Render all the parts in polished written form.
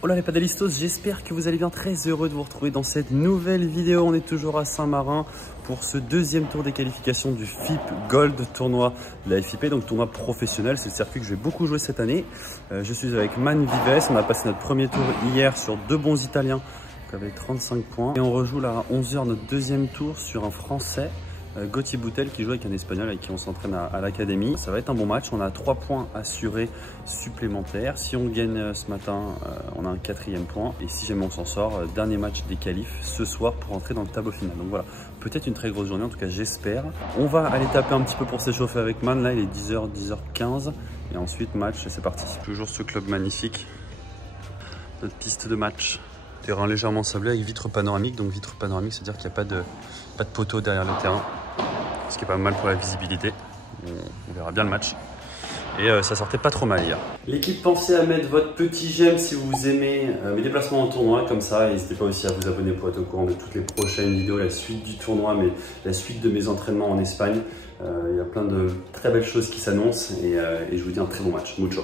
Hola les paddleistos, j'espère que vous allez bien, très heureux de vous retrouver dans cette nouvelle vidéo. On est toujours à Saint-Marin pour ce deuxième tour des qualifications du FIP Gold, tournoi de la FIP, donc tournoi professionnel. C'est le circuit que je vais beaucoup jouer cette année. Je suis avec Man Vives, on a passé notre premier tour hier sur deux bons Italiens avec 35 points. Et on rejoue là à 11 h notre deuxième tour sur un Français. Gauthier Boutel qui joue avec un Espagnol avec qui on s'entraîne à l'académie. Ça va être un bon match, on a 3 points assurés supplémentaires. Si on gagne ce matin, on a un 4e point. Et si jamais on s'en sort, dernier match des qualifs ce soir pour entrer dans le tableau final. Donc voilà, peut-être une très grosse journée, en tout cas j'espère. On va aller taper un petit peu pour s'échauffer avec Man, là il est 10 h, 10 h 15. Et ensuite match et c'est parti. Toujours ce club magnifique, notre piste de match. Terrain légèrement sablé avec vitre panoramique, donc vitre panoramique, c'est-à-dire qu'il n'y a pas de poteau derrière le terrain, ce qui est pas mal pour la visibilité. On verra bien le match. Et ça sortait pas trop mal hier. L'équipe, pensez à mettre votre petit j'aime si vous aimez mes déplacements en tournoi comme ça. N'hésitez pas aussi à vous abonner pour être au courant de toutes les prochaines vidéos, la suite du tournoi, mais la suite de mes entraînements en Espagne. Il y a plein de très belles choses qui s'annoncent et je vous dis un très bon match. Mucho.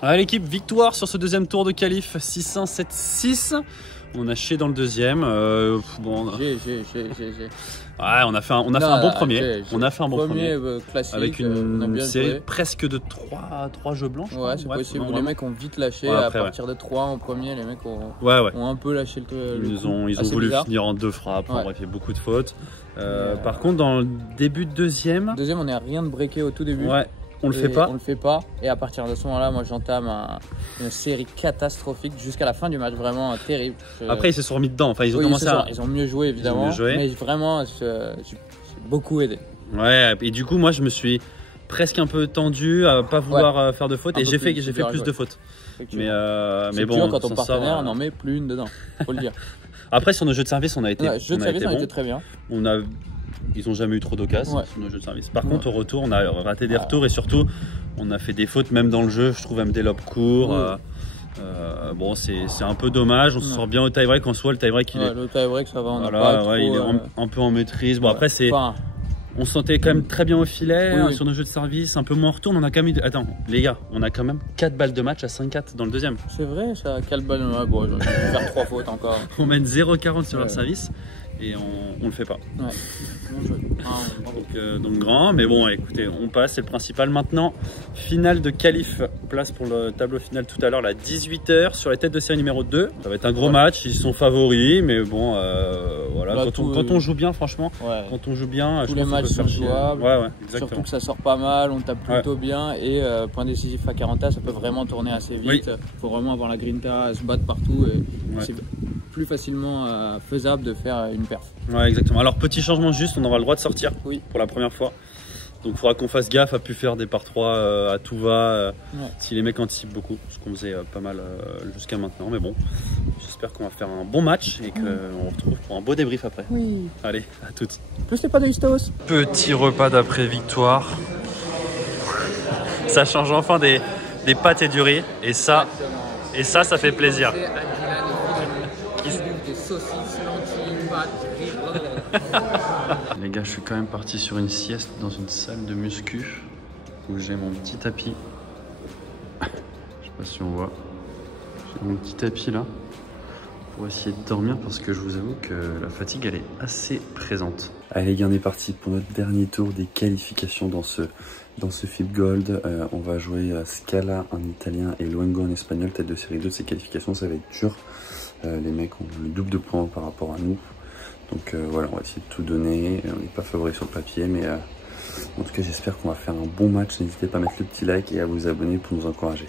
Allez l'équipe, victoire sur ce deuxième tour de qualif 6-1, 7-6. On a chié dans le deuxième. Bon, ouais, on a fait un bon premier. On a fait un bon premier classique, avec une série joué. presque de 3 jeux blancs. Ouais, c'est possible. Les mecs ont vite lâché. Après, à partir de 3 en premier, les mecs ont un peu lâché le Ils ont voulu finir en 2 frappes. Bref, il y a beaucoup de fautes. Par contre, dans le début de deuxième, on n'est rien de breaké au tout début. Ouais. On le fait pas. Et à partir de ce moment-là, moi j'entame une série catastrophique jusqu'à la fin du match, vraiment terrible. Après, ils se sont remis dedans. Enfin, ils ont commencé ils ont mieux joué évidemment. Mais vraiment, j'ai beaucoup aidé. Ouais. Et du coup, moi, je me suis presque un peu tendu à pas vouloir faire de fautes et j'ai fait plus de fautes. Mais bon, quand ton partenaire n'en met plus une dedans. Faut le dire. Après, sur nos jeux de service, on a été. Jeux de service, on a été très bien. Ils n'ont jamais eu trop d'occasions sur nos jeux de service. Par contre, au retour, on a raté des retours et surtout, on a fait des fautes même dans le jeu. Je trouve même des lobes courts. Bon, c'est un peu dommage. On se sort bien au tie-break. En soi, le tie-break, le tie-break, ça va. On il est un peu en maîtrise. Bon, après, on se sentait quand même très bien au filet sur nos jeux de service, un peu moins en retour. On a quand même eu... Attends, les gars, on a quand même 4 balles de match à 5-4 dans le deuxième. C'est vrai, ça, 4 balles de match. Bon, je vais faire 3 fautes encore. On mène 0,40 sur leur service. Et on le fait pas. Donc grand, mais bon, écoutez, on passe, c'est le principal. Maintenant, finale de qualif, place pour le tableau final tout à l'heure, à 18 h sur les têtes de série numéro 2. Ça va être un gros match, ils sont favoris, mais bon, voilà. Là, quand on joue bien, franchement, quand on joue bien, tous les matchs sont jouables. Exactement. Surtout que ça sort pas mal, on tape plutôt bien et point décisif à 40, ça peut vraiment tourner assez vite. Il faut vraiment avoir la grinta, se battre partout. Et c'est plus facilement faisable de faire une perf. Ouais, exactement. Alors, petit changement juste, on aura le droit de sortir pour la première fois. Donc, il faudra qu'on fasse gaffe à plus faire des par 3 à tout va si les mecs anticipent beaucoup, ce qu'on faisait pas mal jusqu'à maintenant. Mais bon, j'espère qu'on va faire un bon match et qu'on retrouve pour un beau débrief après. Allez, à toutes. Plus les pas de Hustos. Petit repas d'après victoire. Ça change enfin des pâtes et du riz. Et ça fait plaisir. Les gars, je suis quand même parti sur une sieste dans une salle de muscu où j'ai mon petit tapis. Je sais pas si on voit. J'ai mon petit tapis là pour essayer de dormir parce que je vous avoue que la fatigue elle est assez présente. Allez les gars, on est parti pour notre dernier tour des qualifications dans ce FIP Gold. On va jouer Scala en italien et Luengo en espagnol, tête de série 2 de ces qualifications. Ça va être dur. Les mecs ont le double de points par rapport à nous. Donc voilà, on va essayer de tout donner. On n'est pas favori sur le papier, mais en tout cas j'espère qu'on va faire un bon match. N'hésitez pas à mettre le petit like et à vous abonner pour nous encourager.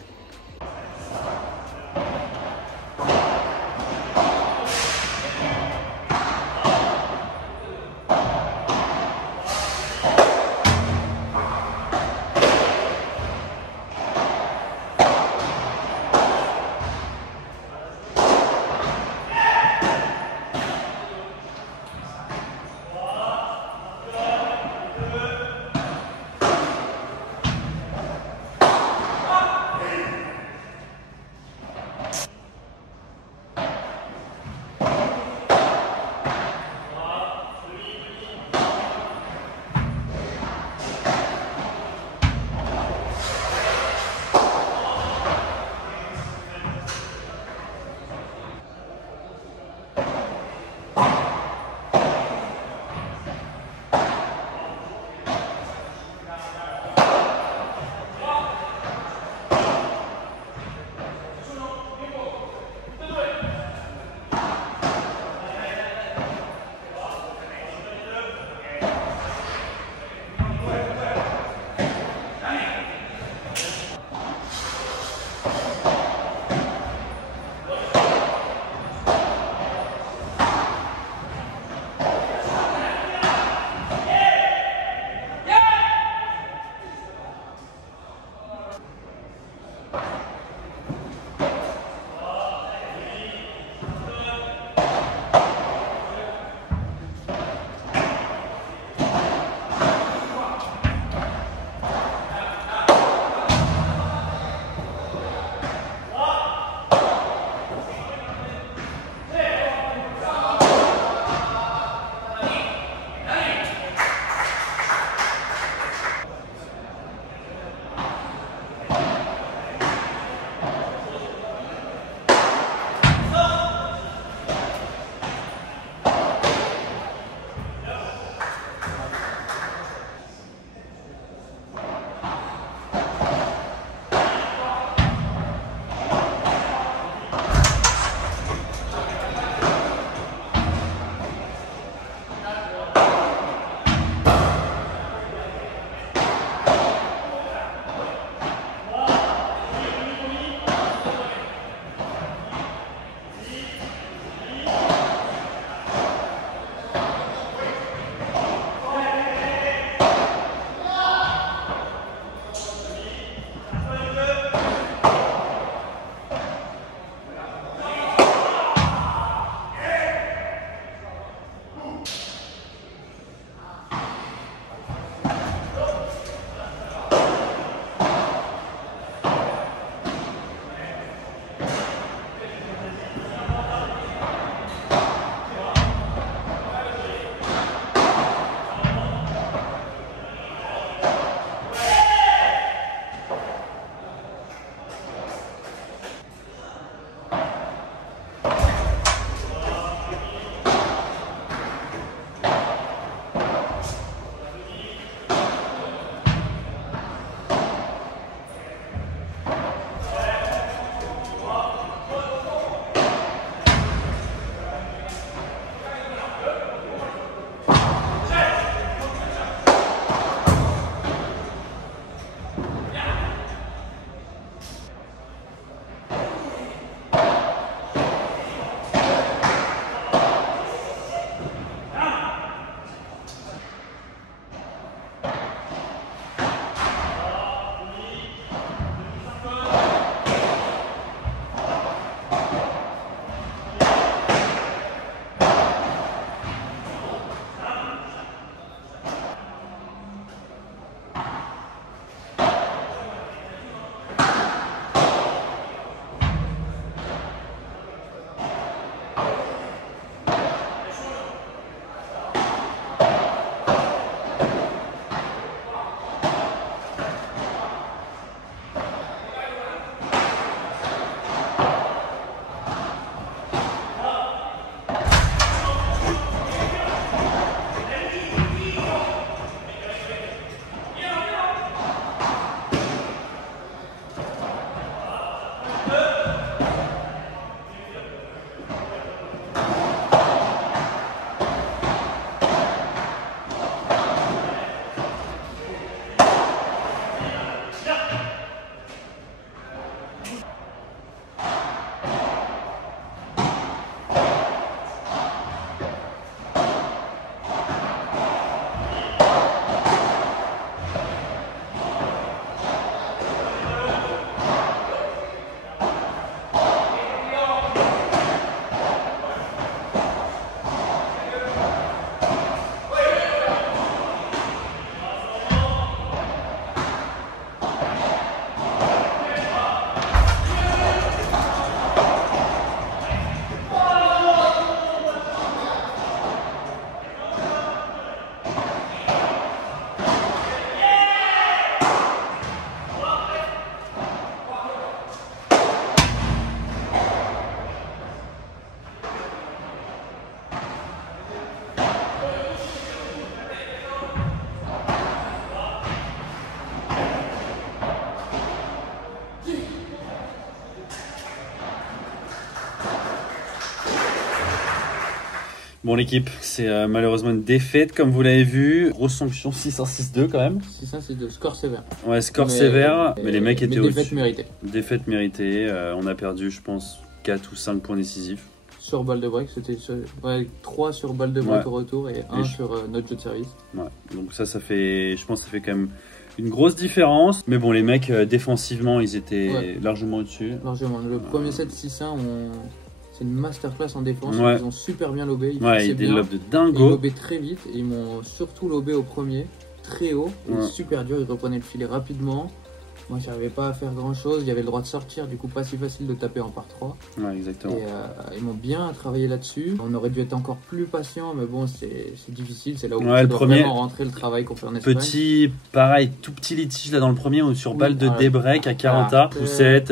Bon l'équipe, c'est malheureusement une défaite comme vous l'avez vu. Grosse sanction 6-1-6-2 quand même. 6-1-6-2, score sévère. Ouais, score sévère, mais les mecs étaient au-dessus. Défaite méritée. Défaite méritée, on a perdu je pense 4 ou 5 points décisifs. Sur balle de break, c'était 3 sur balle de break au retour et 1 sur notre jeu de service. Ouais, donc ça fait, je pense que ça fait quand même une grosse différence. Mais bon, les mecs défensivement, ils étaient largement au-dessus. Largement. Le premier set 6-1, c'est une masterclass en défense. Ouais. Ils ont super bien lobé. Ils des lobes de dingo. Ils lobaient très vite et ils m'ont surtout lobé au premier, très haut. Super dur, ils reprenaient le filet rapidement. Moi, j'arrivais pas à faire grand chose. Il y avait le droit de sortir, du coup, pas si facile de taper en par 3. Ouais, exactement. Et ils m'ont bien travaillé là-dessus. On aurait dû être encore plus patient, mais bon, c'est difficile. C'est là où le doit vraiment rentrer le travail qu'on fait en Espagne. Petit, pareil, tout petit litige là dans le premier ou sur balle de débreak à 40 poussette.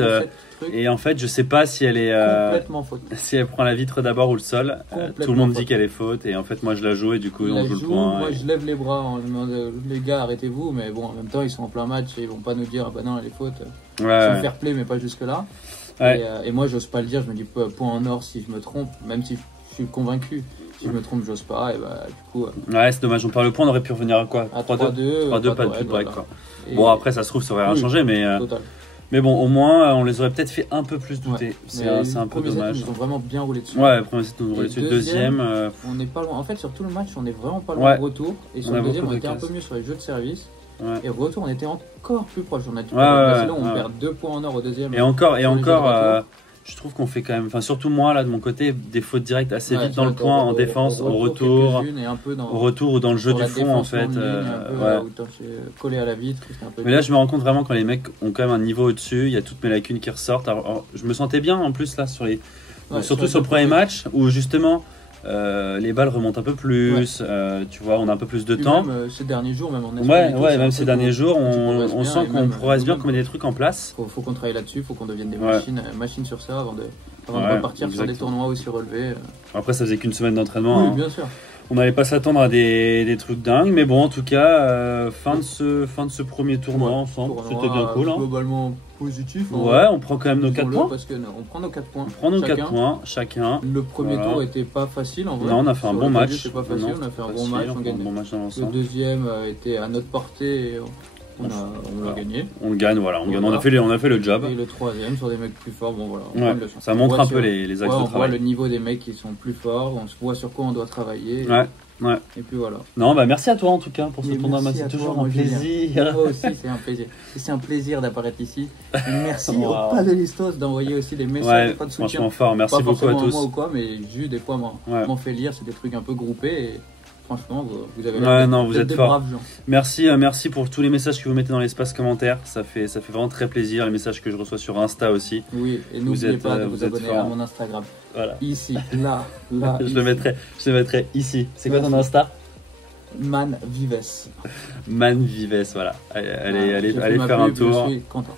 Et en fait, je sais pas si elle est complètement faute. Si elle prend la vitre d'abord ou le sol. Tout le monde dit qu'elle est faute et en fait, moi je la joue et du coup on joue le point. Moi je lève les bras en demandant les gars arrêtez-vous, mais bon en même temps ils sont en plein match et ils vont pas nous dire ah bah non elle est faute. Ils sont fair play mais pas jusque là. Et moi j'ose pas le dire, je me dis point en or si je me trompe, même si je suis convaincu. Si je me trompe, j'ose pas, et bah du coup. Ouais, c'est dommage, on perd le point, on aurait pu revenir à quoi? 3-2, pas de break quoi. Bon, après, ça se trouve, ça aurait rien changé, mais. Mais bon, au moins, on les aurait peut-être fait un peu plus douter. C'est un peu dommage. Ils ont vraiment bien roulé dessus. Ouais, le premier set, nous ont roulé dessus. Deuxième. On n'est pas loin. En fait, sur tout le match, on est vraiment pas loin de retour. Et sur le deuxième, on était un peu mieux sur les jeux de service. Et au retour, on était encore plus proche. On a dû là, on perd 2 points en or au deuxième. Et encore, je trouve qu'on fait quand même, enfin surtout moi là de mon côté, des fautes directes assez vite dans le point, en défense, au retour ou dans le jeu du fond en fait. Collé à la vitre. Mais là je me rends compte vraiment quand les mecs ont quand même un niveau au-dessus, il y a toutes mes lacunes qui ressortent. Alors, je me sentais bien en plus là surtout sur le premier match où justement les balles remontent un peu plus, tu vois, on a un peu plus de temps. Même ces derniers jours, même en Espagne. Même ces derniers jours, on sent qu'on progresse bien, qu'on met des trucs en place. Faut qu'on travaille là-dessus, faut qu'on devienne des machines sur ça avant de repartir sur des tournois aussi relevés. Après, ça faisait qu'une semaine d'entraînement. Oui, bien sûr. On n'allait pas s'attendre à des trucs dingues, mais bon, en tout cas, fin de ce premier tournoi ensemble, c'était bien cool. Globalement positif. On prend quand même nos 4 points. Parce qu'on prend nos 4 points. On prend nos 4 points chacun. Le premier tour était pas facile en vrai. Non, on a fait un bon match. C'était pas facile, on a fait un bon match. Le deuxième était à notre portée. Et on l'a gagné. On le gagne, voilà. On a fait le job. Et le troisième sur des mecs plus forts, bon voilà. Ça montre un peu les axes de travail. On voit le niveau des mecs qui sont plus forts, on se voit sur quoi on doit travailler. Et puis voilà. Non, bah merci à toi en tout cas pour ce tournoi. C'est toujours un plaisir. Moi aussi, c'est un plaisir. C'est un plaisir d'apparaître ici. Et merci au pas de l'Histos d'envoyer aussi des messages de soutien. Franchement fort, merci beaucoup à tous. Moi ou quoi, mais Jules des fois m'en fait lire, c'est des trucs un peu groupés. Et franchement, vous avez vous êtes des fort. braves gens. Merci pour tous les messages que vous mettez dans l'espace commentaire. Ça fait vraiment très plaisir. Les messages que je reçois sur Insta aussi. Oui, et n'oubliez pas de vous abonner à mon Instagram. Voilà. Ici, là. Je le mettrai ici. C'est quoi ton Insta? Man Vives, voilà. Allez faire un tour. Je suis content.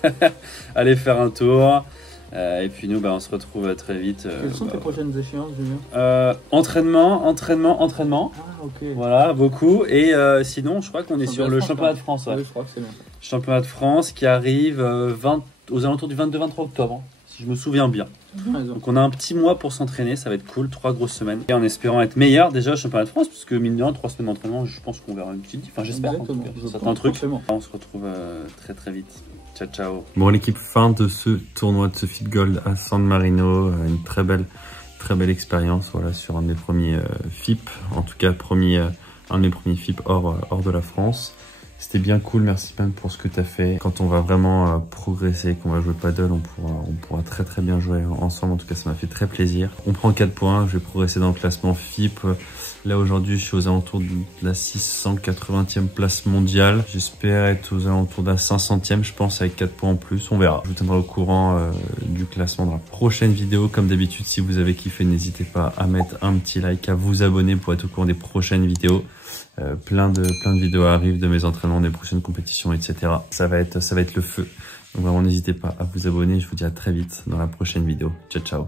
Allez faire un tour. Et puis nous, on se retrouve très vite. Quelles sont tes prochaines échéances, Julien? Entraînement. Ah, ok. Voilà, beaucoup. Et sinon, je crois qu'on est sur le championnat de France. Oui, je crois que c'est bien. Championnat de France qui arrive aux alentours du 22-23 octobre, si je me souviens bien. Donc on a un petit mois pour s'entraîner, ça va être cool, 3 grosses semaines. Et en espérant être meilleur déjà au championnat de France, parce que mine de rien, 3 semaines d'entraînement, je pense qu'on verra une petite... Enfin j'espère, certains trucs. On se retrouve très très vite. Ciao, ciao. Bon l'équipe, fin de ce tournoi de ce FIP Gold à San Marino. Une très belle expérience, voilà, sur un de mes premiers FIP. En tout cas, un de mes premiers FIP hors de la France. C'était bien cool, merci Ben pour ce que tu as fait. Quand on va vraiment progresser, qu'on va jouer paddle, on pourra très très bien jouer ensemble. En tout cas, ça m'a fait très plaisir. On prend 4 points, je vais progresser dans le classement FIP. Là aujourd'hui, je suis aux alentours de la 680e place mondiale. J'espère être aux alentours de la 500e, je pense, avec 4 points en plus. On verra. Je vous tiendrai au courant du classement dans la prochaine vidéo. Comme d'habitude, si vous avez kiffé, n'hésitez pas à mettre un petit like, à vous abonner pour être au courant des prochaines vidéos. Plein de vidéos arrivent de mes entraînements, des prochaines compétitions, etc. Ça va être le feu. Donc vraiment, n'hésitez pas à vous abonner. Je vous dis à très vite dans la prochaine vidéo. Ciao, ciao.